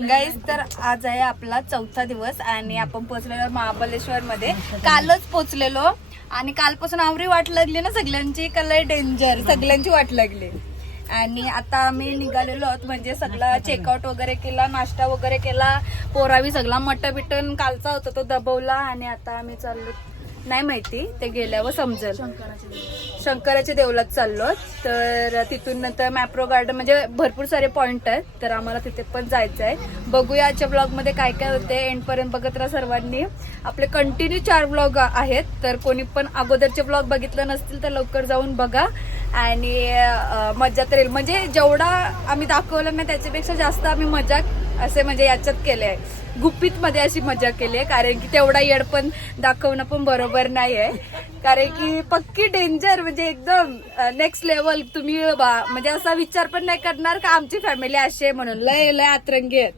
Guys तर आज आहे आपला चौथा दिवस आणि आपण पोहोचलेलो महाबलेश्वर मध्ये कालच पोहोचलेलो आणि कालपासून आवरी वाट लागली ना सगळ्यांची कलर डेंजर सगळ्यांची वाट लागली. आणि आता आम्ही निघालेलो आहोत म्हणजे सगळा चेकआउट वगैरे केला नाश्ता वगैरे केला पोरावी सगळा मटन बिटन कालचा होता तो दबवला आणि आता आम्ही चाललो. नाही माहिती ते गेल्यावर समजेल. शंकराच्या देवलात चाललो तर तिथून नंतर मॅप्रो गार्डन म्हणजे भरपूर सारे पॉइंट आहेत. तर आम्हाला तिथे पण जायचं आहे बघूया आजच्या ब्लॉगमध्ये काय काय होते. एंड पर्यंत बघत राहा सर्वांनी. आपले कंटिन्यू चार ब्लॉग आहेत. तर कोणी पण अगोदरचे ब्लॉग बघितलं नसतील तर लवकर जाऊन बघा. आणि मजा तर येईल. म्हणजे जेवढा आम्ही दाखवलं ना त्याच्यापेक्षा जास्त आम्ही मजा असे म्हणजे याच्यात केले आहे. गुपित मध्ये अशी मजा केली आहे कारण की तेवढा येड पण दाखवणं पण बरोबर नाही आहे कारण की पक्की डेंजर म्हणजे एकदम नेक्स्ट लेवल तुम्ही बा- म्हणजे असा विचार पण नाही करणार का आमची फॅमिली अशी आहे म्हणून. लय लय आतरंगी आहेत.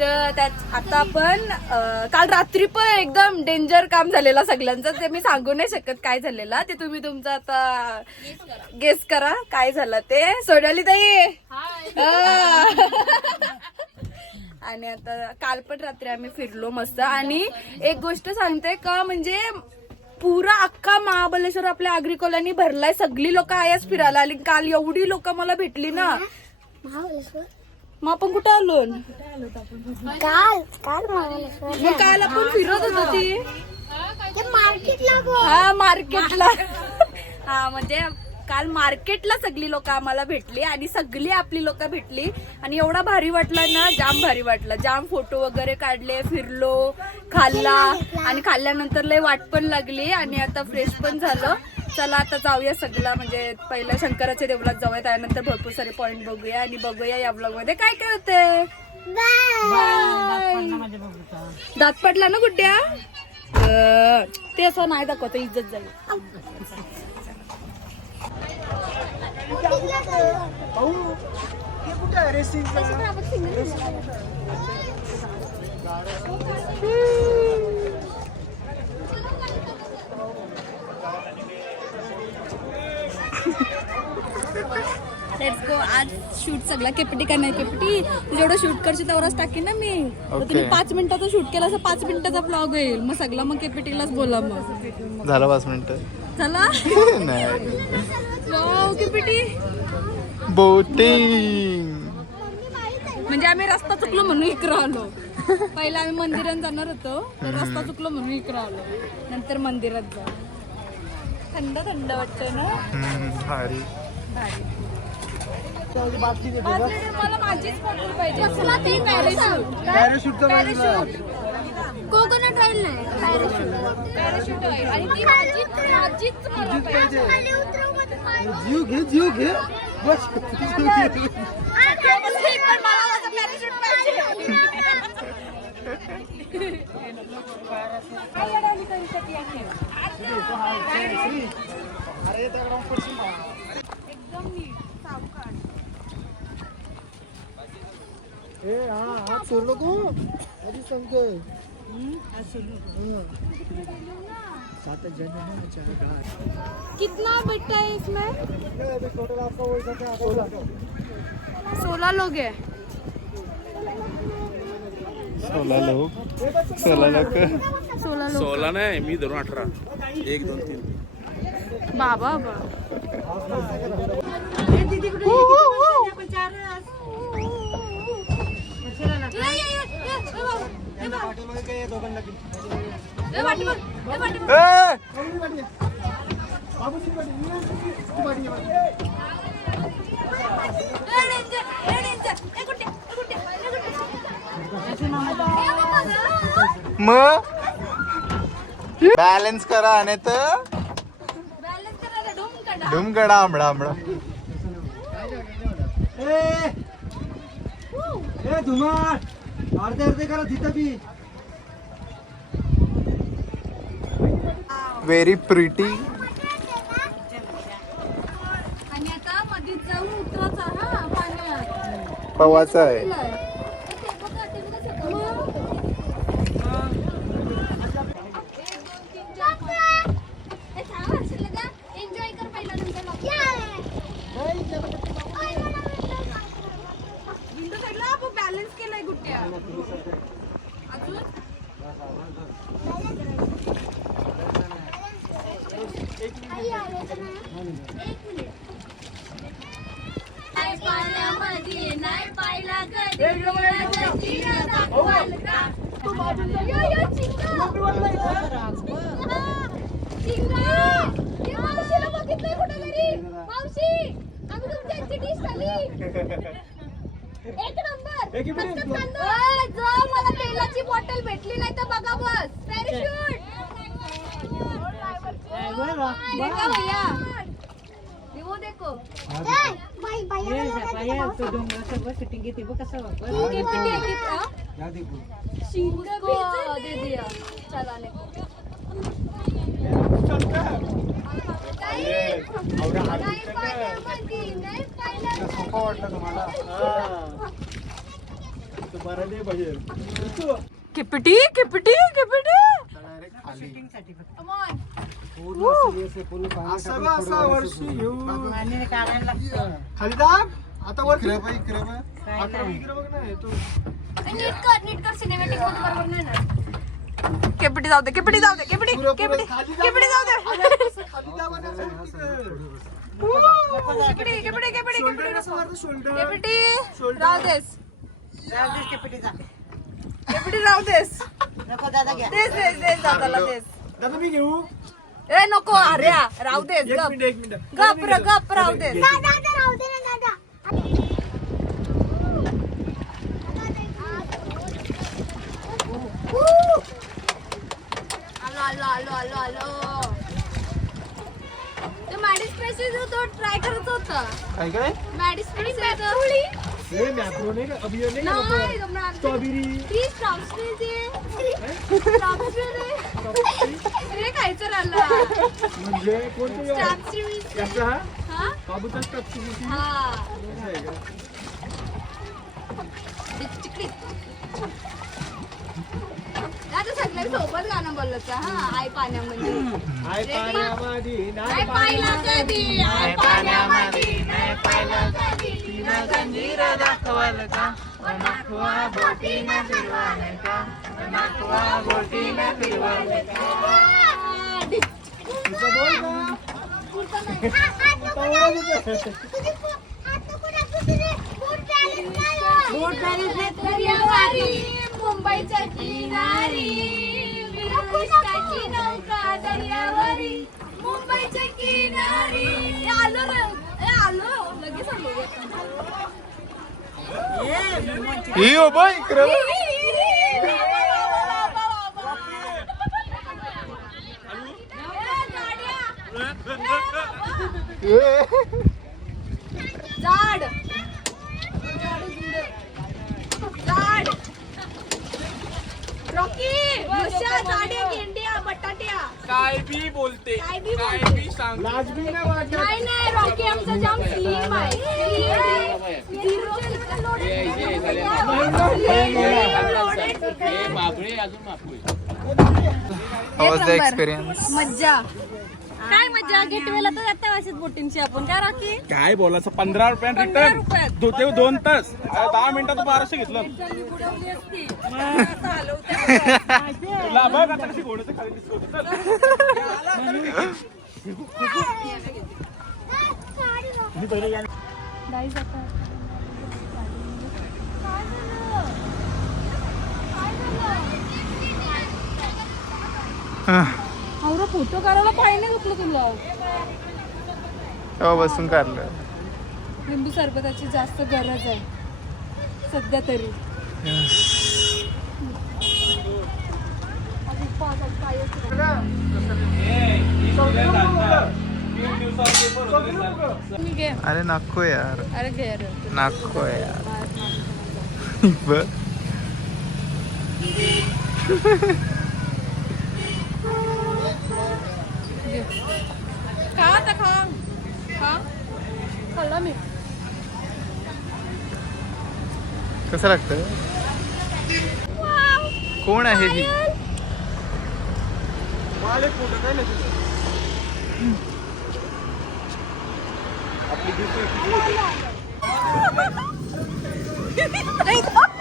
तर त्यात आता आपण अं, काल रात्री पण एकदम डेंजर काम झालेलं सगळ्यांचं. ते मी सांगू नाही शकत काय झालेलं. ते तुम्ही तुमचं आता गेस करा. काय झालं ते? सोडाली ताई. आणि आता काल पण रात्री आम्ही फिरलो मस्त. आणि एक गोष्ट सांगते का म्हणजे पुरा अख्खा महाबलेश्वर आपल्या आगरी कॉलनी भरलाय. सगळी लोक आयाच फिरायला आली. काल एवढी लोक मला भेटली ना. मग आपण कुठं आलो? काल मग काल आपण फिरत होतो ती. मार्केटला हा मार्केटला. हा म्हणजे काल मार्केटला सगळी लोक आम्हाला भेटली आणि सगळी आपली लोक भेटली. आणि एवढा भारी वाटला ना जाम भारी वाटला. जाम फोटो वगैरे काढले फिरलो खाल्ला. आणि खाल्ल्यानंतर लय वाट पण लागली आणि आता फ्रेश पण झालं. चला आता जाऊया सगळं म्हणजे पहिल्या शंकराच्या देवळात जाऊया त्यानंतर भरपूर सारे पॉइंट बघूया आणि बघूया या ब्लॉगमध्ये. काय काय होते दात पडला ना गुड्ड्या? ते असं नाही दाखवत इज्जत जाईल. लेट्स गो आज शूट सगळा. केपटी का नाही केपटी जेवढं शूट करशील तेवढंच टाकेन ना मी. तर तुम्ही. पाच मिनिटाचा शूट केला असं पाच मिनिटाचा ब्लॉग होईल. मग सगळं मग केपीटीलाच बोला मग. झालं पाच मिनिटं. चला नाही. बोटिंग. म्हणजे आम्ही रस्ता चुकलो म्हणून इकडं आलो. पहिला आम्ही मंदिरात जाणार होतो. तर रस्ता चुकलो म्हणून इकडं आलो. नंतर मंदिरात जा थंड थंड वाटतं ना? भारी. मला माझीच पाहिजे. ती पॅराशूट पॅराशूट कोकोनट ऑइल नाही. पॅराशूट पॅराशूट आहे आणि ती माझीच माझीच मला पाहिजे. जीव घे जीव घे. बस. ए हा हात नको आधी सांगतोय. घाट कितना बेटा है इसमें? टोटल आपका वही जाता है सोलह सोलह लोग। हैं सोळा लोक सोळा लोक सोलह लोग सोळा नाही मी धरून अठरा एक दोन तीन बाबा बा मग बॅलन्स करा आणि तर डुमकडा आंबडा आंबडा. ए! ए धुमाळ. अर्धे अर्धे करा तिथं बी. व्हेरी प्रिटी हा पवाचा आहे एन्जॉय कर पहिला नंतर बॅलन्स केलाय गुड नाही पाण्यामध्ये नाही पाहिला कधी चिंगा दाखवाल का? यो, यो, चिंगा. चिंगा. ये मावशीला बघितलंय कुठं घरी? मावशी, आम्ही तुमची डिश आली. एक नंबर. कांदा. ओय, जर मला तेलाची बॉटल भेटली नाही तर बघा बस. पॅराशूट देखा भैया देखो है? उसको दे दिया. पाहिलं सोपं वाटलं तुम्हाला बरं दे पाहिजे किपटी किपटी किपटी असं असं वर्षी घेऊन खाली दाब आता वर इकडे बघ, इकडे बघ. आता इकडे बघ ना नीट कर नीट कर सिनेमॅटिक बरोबर नाही ना केपटी जाऊ दे केपटी जाऊ दे केपटी केपटी केपटी जाऊ दे। खाली दाब आणि असं तिकडे. केपटी केपटी केपटी केपटी कसं मारतं, shoulder? केपटी. राहू देस केपटी राहू देस देस देस देस दादाला देस दादा मी घेऊ ए नको अरे राहू देस एक गप। एक मिनिट। गप र गप राहू देस दादा राहू दे ना दादा। आलो आलो आलो. ते मॅडिस्पेसिस तो ट्राय करायचं होतं. काय काय? मॅडिस्पेसिस मॅप्रो नाही का? अभियो नाही का नाही लोकं? स्ट्रॉबेरी. प्लीज रे खायचं राहिलं. म्हणजे कोणतं याचा हा? हा? हा. का सगळ्या सोबत गाणं बोलत हा आई पाण्यामध्ये. आय पाण्यामध्ये नाही नाही पाहिला कधी? आई पाण्यामध्ये नाही पाहिला कधी? तुझं बोल ना. मुंबईच्या किनारी विरुष्टाची नौका दर्यावरी मुंबईच्या किनारी. आलो आलो. लगेच आलो. ही हो बघ इकडे झाड रॉकी मुश्या झाड्या गेंड्या बटाट्या काय बी बोलते काय बी काय बोलते. बी सांग लाज बी नाही वाटत? नाही नाही रॉकी आमचा जाम स्लिम आहे. Zero How was the experience? मज्जा. काय मज्जा? गेटवेला तर जाते अशीच बोटिंगची आपण. काय राखी? काय बोलायचं? पंधरा रुपयात रिटर्न रुपयात. दो ते दोन तास. आता दहा मिनिटात बाराशे घेतलं. बुडवली असती. असं हलवते. तुला बघ आता कशी घोड्याचं खाली दिसत होतं. अवरा फोटो काढायला पाहिजे नाही दुखलं तुला. तेव्हा बसून काढलं. लिंबू सरबताची जास्त गरज आहे. सध्या तरी. अरे नको यार. अरे घे अरे. नको यार. बघ. खाल्ला मी. कसं लागतं? कोण आहे ही? आपली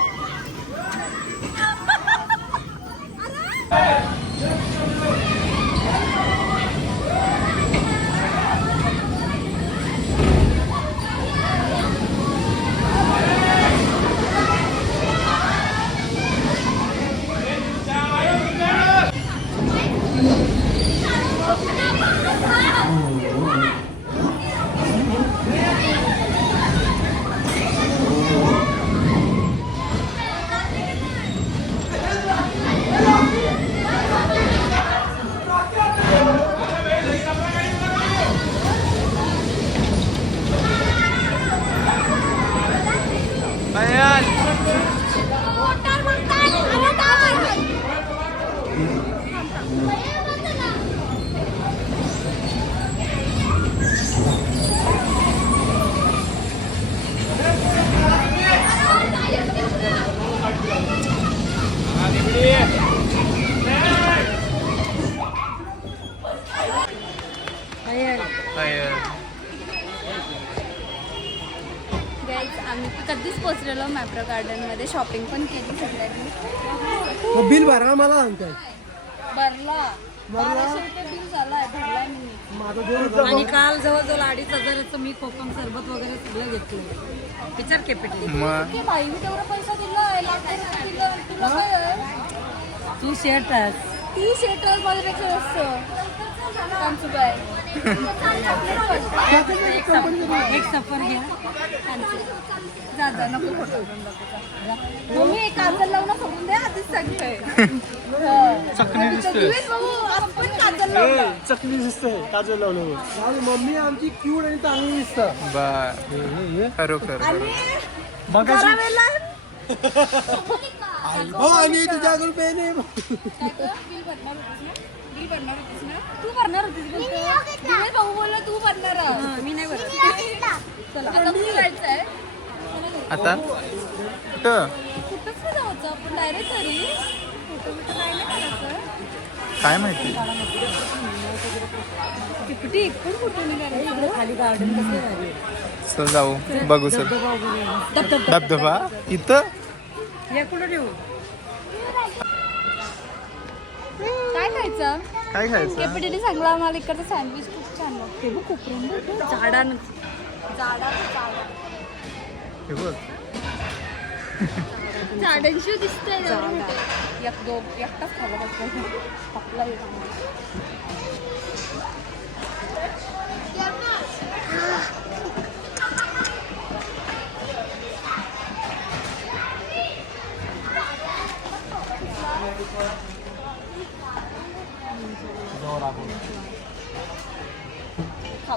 आम्ही कधीच पोचलेलो मॅप्रो गार्डन शॉपिंग पण केली सगळ्यांनी. बिल भरा मला सांगताय भरला. बाराशे रुपये बिल झालाय भरलाय मी माझं दोन हजार आणि काल जवळजवळ अडीच हजाराचं मी कोकम सरबत वगैरे सगळं घेतलं. विचार केपिटली मग? की बाई मी तेवढा पैसा दिलाय लाख रुपये दिलं तुला काय आहे? तू शेअर ती शेटर माझ्यापेक्षा जास्त. आमचं काय एक सफर घ्या. जा जा नको फोटो मम्मी एक काजल लावून सोडून दे आधीच सांगतोय दिवेश भाऊ आपण काजल लावला मम्मी आमची क्यूट आणि चांगली दिसतं. बर खरोखर मग हो. आणि तुझ्याकडून पेन आहे. बिल भरणार बिल भरणार होतीस ना तू भरणार होतीस बोलतो दिवेश भाऊ बोलला तू भरणार आहेस. मी नाही चला. आता कुठे जायचंय आता? कुठं? कुठंच नाही जायचं. आपण डायरेक्ट घरी. फोटो बिटो काय नाही करायचं काय माहिती? किती इकडून फोटो नाही करायचं खाली गार्डन कसं भारी आहे. चल जाऊ. बघू सर धबधबा इथं? हे कुठं ठेवू काय खायचं? काय खायचं? केपीटीने सांगला आम्हाला इकडचं सँडविच खूप छान लागते. बघ खूप झाडानं. जाडा हे बघ. झाडांशी दिसतंय एक दो एकटाच खाल्ला फक्त आपला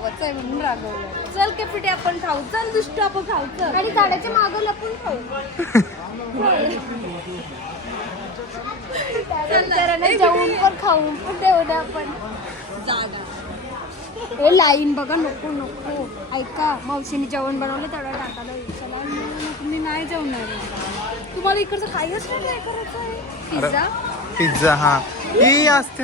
आहे म्हणून रागवलं. चल केपिटी आपण खाऊ चल दुष्ट आपण खाऊ चल. आणि झाडाच्या मागं लपून खाऊ. त्यानंतर जेवून पण खाऊन पण ठेवलं आपण. हे लाईन बघा नको नको. ऐका मावशीने जेवण बनवलं तेवढं टाकायला चला मी- मी नाही जेवणार. तुम्हाला इकडचं काहीच नाही काय करायचं आहे? पिझ्झा? पिझ्झा हा. ही असते.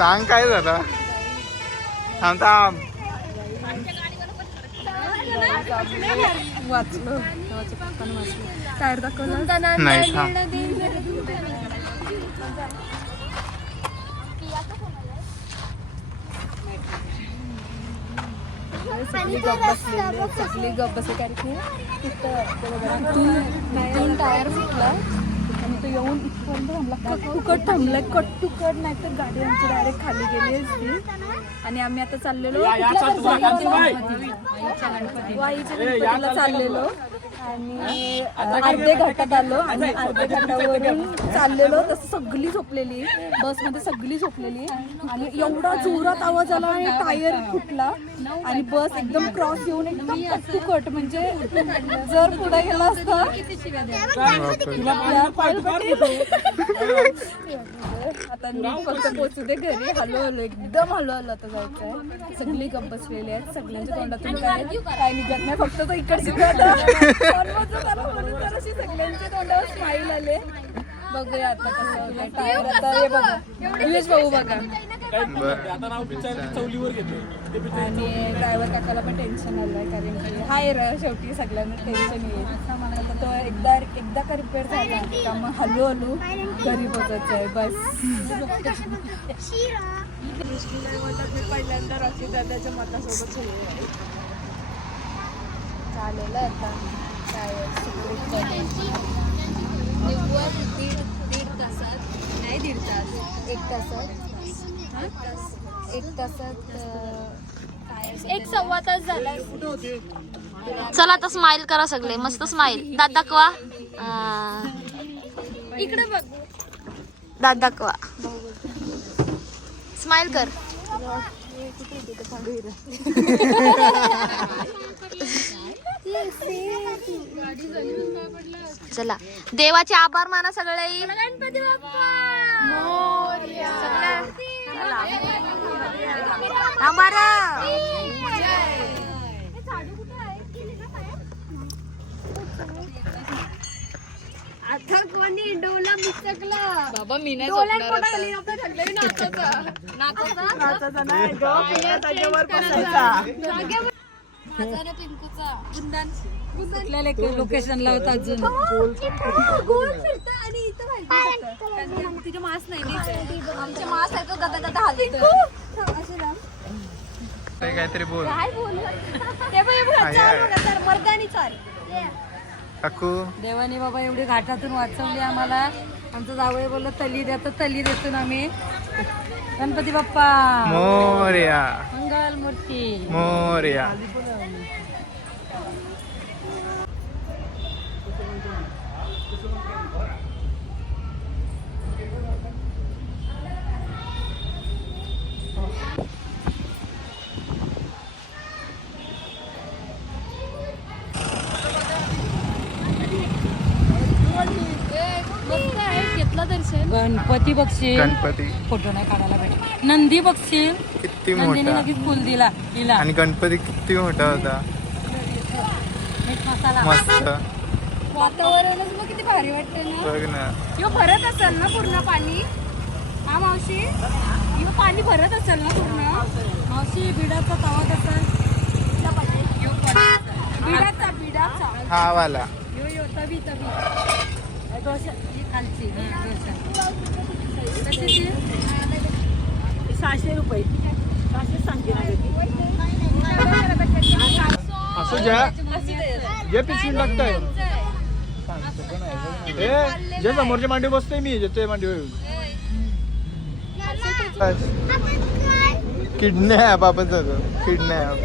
सांग काय झालं? थांब थांब. वाचलं टायर दाखवलं नाही थांब. सगळी गप बसलेली सगळी गप बसली. कारण की तिथं तीन टायर फुटला येऊन इथपर्यंत थांबला. कट टू कट थांबलाय. कट टू कट नाही तर गाडी आमची डायरेक्ट खाली गेली असती. आणि आम्ही आता चाललेलो? वाईच्या गणपतीला चाललेलो. आणि अर्धे घाटात आलो आणि अर्धे घाटावरून चाललेलो तसं सगळी झोपलेली बसमध्ये सगळी झोपलेली. आणि एवढा जोरात आवाज आला आणि टायर फुटला. आणि बस एकदम क्रॉस येऊन एकदम कट म्हणजे जर पुढे गेला असता आता नीट फक्त पोचू दे घरी. हलो हलो एकदम हलो हलो आता जायचंय. सगळी गप बसलेली आहेत सगळ्यांच्या तोंडातून काय काय निघत नाही फक्त तो इकडची जराशी सगळ्यांच्या तोंडावर स्माईल आले बघूया आता कसं होतंय. टायर आता हे बघा दिवेश भाऊ बघा आणि ड्रायव्हर काकाला पण टेन्शन आलंय कारण की हाय र शेवटी सगळ्यांना टेन्शन येईल आता तो एकदा एकदा का रिपेअर झाला का मग हलू हलू घरी पोचायचं आहे बस मी पहिल्यांदा रॉकी दादाच्या मतासोबत चालेल आता निव्वळ दीड दीड तासात नाही दीड तास एक तासात? एक तासात अं, काय एक सव्वा तास झालाय चला आता स्माइल करा सगळे. मस्त स्माइल दात दाखवा. इकडे बघ. दात दाखवा स्माइल कर. चला. देवाचे आभार माना सगळे गणपती आता कोणी डोला मुचकला? बाबा मी नाही माझा पिंकूचा कुठल्या लोकेशनला होता अजून? गोल फिरतं आणि इथं व्हायचं तुझे मास नाही नीट. आमचे मास आहे तो गदा गदा हलतो असं राम. काही काहीतरी बोल. काय बोल? ते बघ, हे बघ, आहे, चाल आहे. बघा, चाल, मर्दानी चाल. काकू. देवाने बाबा एवढी घाटातून वाचवली आम्हाला. आमचं जावई बोललं तली द्या तर तली देतो ना आम्ही. गणपती बाप्पा. मोर्या. मंगल मूर्ती. मोर्या घेतलं दर्शन गणपती बघशील? गणपती. फोटो नाही काढायला भेट नंदी बघशील? किती नंदीने मोठा. लगेच फुल दिला दिला. आणि गणपती किती मोठा होता. मीठ मसाला. मस्त. वातावरणच मग किती भारी वाटतं ना. बघ ना. ह्यो भरत असेल ना पूर्ण पाणी? हा मावशी? ह्यो पाणी भरत असेल ना पूर्ण? मावशी बिडाचा तवा कसा? बिडाचा बिडाचा. हा वाला. यो यो तवी तवी. डोशा ही खालची. हा, डोशा सहाशे रुपये. सहाशे सांगते ना असं ज्या जे पिशवी लागतंय जे समोरच्या मांडी बसतोय मी जे मांडीवर किडनॅप आपण जातो. किडनॅप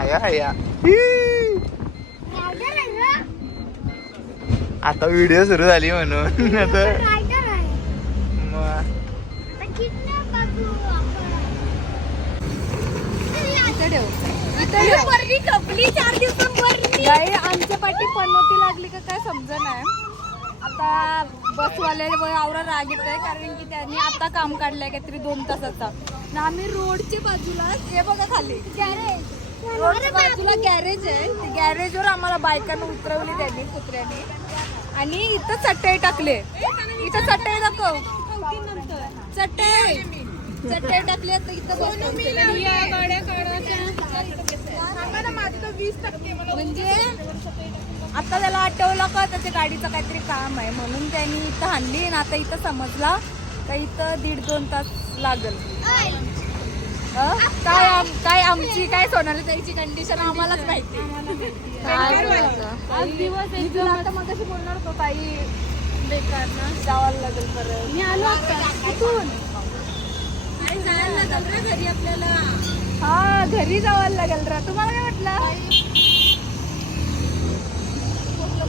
आया आया आता व्हिडिओ सुरू झाली म्हणून. आता आमच्या पाठी पनोती लागली का काय समज नाही. आता बसवाले आवरा राग येत आहे कारण की त्यांनी आता काम काढलंय काहीतरी दोन तासाचा. ना आम्ही रोडच्या बाजूला हे बघा खाली. रोडच्या बाजूला गॅरेज आहे. ते गॅरेजवर आम्हाला बायकांना उतरवली त्यांनी कुत्र्याने. आणि इथं चटई टाकले. इथं चटई दाखव. चटई. चटई टाकली आता इथं म्हणजे? आता त्याला आठवलं का? त्याच्या गाडीचं काहीतरी काम आहे. म्हणून त्यांनी इथं आणली आणि आता इथं समजला. का इथं दीड दोन तास लागल? काय आम- काय आमची काय सोनाली ताईची कंडिशन आम्हालाच माहिती. काय बोलायचं? आज दिवस तुला आता मग बोलणार होतो ताई. बेकार ना जावं लागेल परत. मी आलो कुठून घरी आपल्याला. हा घरी जावं लागेल रा. तुम्हाला काय वाटलं?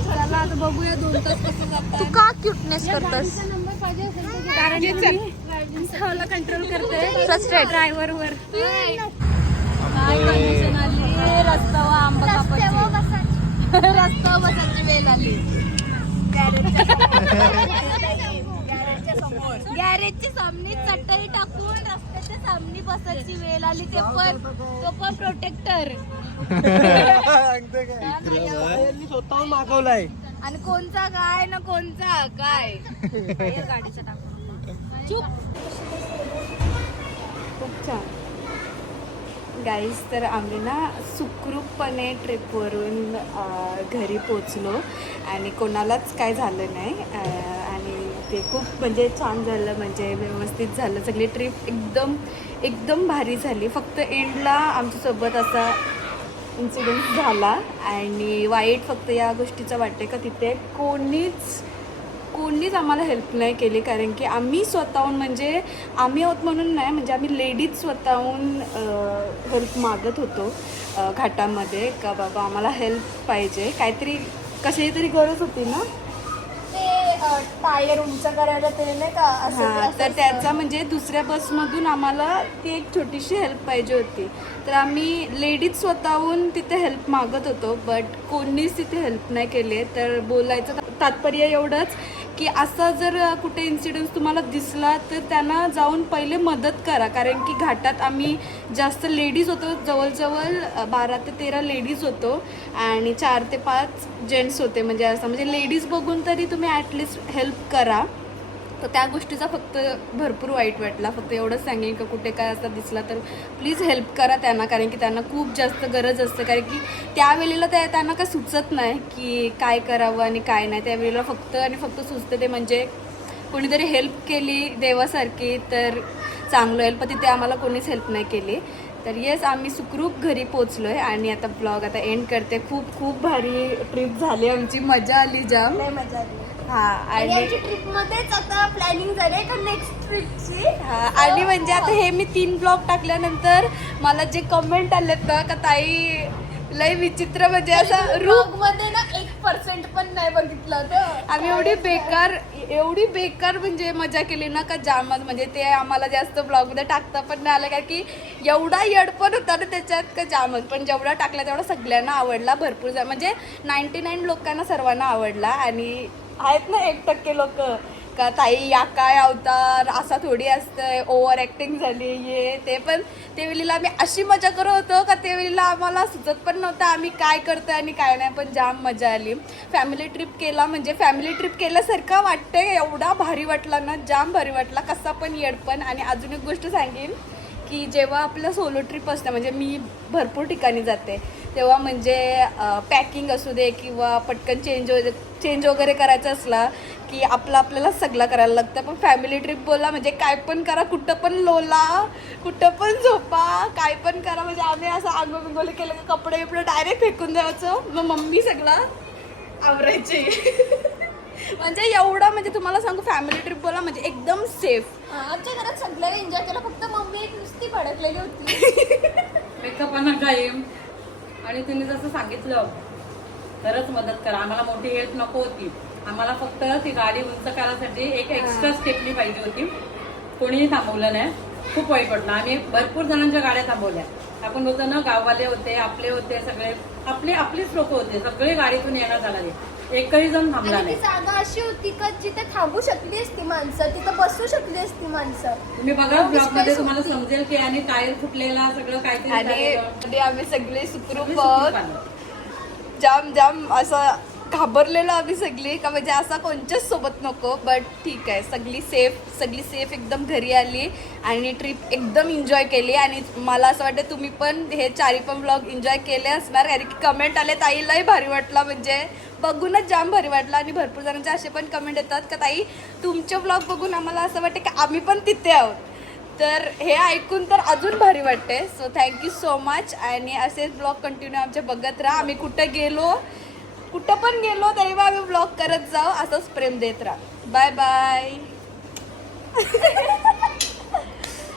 चला आता बघूया दोन तास कसं जातात तू का क्युटनेस करतस कारण कंट्रोल करते. ड्रायव्हर वर. काय कंडिशन आली? रस्त्यावर आंबा कापायची. रस्त्यावर बसायची. वेळ आली. गॅरेजच्या सामने चटई टाकून रस्त्याच्या सामने बसायची वेळ आली. ते पण तो पण प्रोटेक्टर स्वतःहून मागवलाय. आणि कोणचा काय ना कोणचा? काय? गाडीचं टाकून. चुप. खूप छान. गाईज तर आम्ही ना सुखरूपपणे ट्रिपवरून घरी पोचलो आणि कोणालाच काय झालं नाही. आणि ते खूप म्हणजे छान झालं म्हणजे व्यवस्थित झालं. सगळी ट्रिप एकदम एकदम भारी झाली. फक्त एंडला आमच्यासोबत असा इन्सिडेंट झाला आणि वाईट फक्त या गोष्टीचं वाटते का तिथे कोणीच कोणीच आम्हाला हेल्प नाही केली कारण की आम्ही स्वतःहून म्हणजे आम्ही आहोत म्हणून नाही म्हणजे आम्ही लेडीज स्वतःहून हेल्प मागत होतो घाटामध्ये का बाबा आम्हाला हेल्प पाहिजे. काहीतरी कशाची तरी गरज होती ना? ते टायर उंच करायला ते नाही का असं हा, तर. त्याचा म्हणजे दुसऱ्या बसमधून आम्हाला ती एक छोटीशी हेल्प पाहिजे होती. तर आम्ही लेडीज स्वतःहून तिथे हेल्प मागत होतो बट कोणीच तिथे हेल्प नाही केली. तर बोलायचं तात्पर्य एवढंच की असा जर कुठे इन्सिडन्स तुम्हाला दिसला तर त्यांना जाऊन पहिले मदत करा. कारण की घाटात आम्ही जास्त लेडीज होतो. जवळजवळ बारा ते तेरा लेडीज होतो. आणि चार ते पाच जेंट्स होते. म्हणजे असं म्हणजे लेडीज बघून तरी तुम्ही ॲटलिस्ट हेल्प करा. तर त्या गोष्टीचा फक्त भरपूर वाईट वाटला. फक्त एवढंच सांगेन का कुठे काय असं दिसला तर प्लीज हेल्प करा त्यांना कारण की त्यांना खूप जास्त गरज असते. कारण की त्यावेळेला त्या त्यांना काय सुचत नाही की काय करावं आणि काय नाही. त्यावेळेला फक्त आणि फक्त सुचतं ते म्हणजे कोणीतरी हेल्प केली देवासारखी तर चांगलं होईल पण तिथे आम्हाला कोणीच हेल्प नाही केली. तर येस आम्ही सुखरूप घरी पोचलो आहे आणि आता ब्लॉग आता एंड करते. खूप खूप भारी ट्रिप झाली. आमची मजा आली जाम. मजा आली. हा आणि आणि आमची ट्रिप मध्येच आता प्लॅनिंग झाली का नेक्स्ट ट्रिपची हा, आणि म्हणजे आता हे मी तीन ब्लॉग टाकल्यानंतर मला जे कमेंट आलेत ना का ताई लय विचित्र म्हणजे असं रूप रूपमध्ये ना एक पर्सेंट पण नाही बघितलं तर. आम्ही एवढी बेकार एवढी बेकार म्हणजे मजा केली ना का जामच म्हणजे ते आम्हाला जास्त ब्लॉगमध्ये टाकता पण नाही आलं कारण की एवढा येडपण होता ना त्याच्यात का जामच पण जेवढा टाकला तेवढा सगळ्यांना आवडला भरपूर जा- म्हणजे नाईन्टी नाईन लोकांना सर्वांना आवडला आणि आहेत ना एक टक्के लोक. का ताई या काय अवतार? असा थोडी असतंय. ओव्हर ॲक्टिंग झाली ये ते पण. त्यावेळेला आम्ही अशी मजा करत होतो का त्यावेळीला आम्हाला सुचत पण नव्हतं आम्ही काय करतोय आणि काय नाही पण जाम मजा आली. फॅमिली ट्रिप केला म्हणजे फॅमिली ट्रिप केल्यासारखं वाटतंय. एवढा भारी वाटला ना जाम भारी वाटला. कसा पण येडपण आणि अजून एक गोष्ट सांगेन. की जेव्हा आपलं सोलो ट्रिप असते म्हणजे मी भरपूर ठिकाणी जाते तेव्हा म्हणजे पॅकिंग असू दे किंवा पटकन चेंज चेंज हो, वगैरे करायचं असला की आपलं आपल्याला सगळं करायला लागतं. पण फॅमिली ट्रिप बोला म्हणजे काय पण करा कुठं पण लोला कुठं पण झोपा काय पण करा म्हणजे आम्ही असं आंघोळ केलं की कपडे बिपडे डायरेक्ट फेकून द्यायचं. मग मम्मी सगळं आवरायची. म्हणजे एवढा म्हणजे तुम्हाला सांगू फॅमिली ट्रिप बोला म्हणजे एकदम सेफ आमच्या घरात सगळ्यांनी एन्जॉय केलं फक्त मम्मी एक नुसती भडकलेली होती. मेकअपांना टाईम आणि तुम्ही जसं सांगितलं तरच मदत करा. आम्हाला मोठी हेल्प नको होती. आम्हाला फक्त ती गाडी उंच करायसाठी एक एक्स्ट्रा स्टेपनी पाहिजे होती. कोणीही थांबवलं नाही. खूप वाईट वाटलं. आम्ही भरपूर जणांच्या गाड्या थांबवल्या. आपण बोलतो ना गाववाले होते आपले होते सगळे. आपले आपलीच लोक होते. सगळे गाडीतून येण्यात आले एकही जण थांबला आणि ती नाही जागा अशी होती का जिथे थांबू शकली असती माणसं तिथं बसू शकली असती माणसं तुम्ही बघा ब्लॉगमध्ये तुम्हाला. समजेल की आणि टायर फुटलेला सगळं काहीतरी आणि आम्ही सगळे सुखरूप. जाम जाम असं घाबरलेलो आम्ही सगळी का म्हणजे असा कोणच्याच सोबत नको बट ठीक आहे सगळी सेफ सगळी सेफ एकदम घरी आली आणि ट्रिप एकदम एन्जॉय केली आणि मला असं वाटतं तुम्ही पण हे चारी पण ब्लॉग एन्जॉय केले असणार. कारण की कमेंट आले ताईलाही भारी वाटला म्हणजे. बघूनच जाम भारी वाटला आणि भरपूर जणांचे असे पण कमेंट येतात का ताई तुमचे ब्लॉग बघून आम्हाला असं वाटतं की आम्ही पण तिथे आहोत. तर हे ऐकून तर अजून भारी वाटते. सो थँक्यू सो मच आणि असेच ब्लॉग कंटिन्यू आमचे बघत राहा. आम्ही कुठं गेलो कुठं पण गेलो तरी मग आम्ही ब्लॉग करत जाऊ असंच प्रेम देत राहा. Bye bye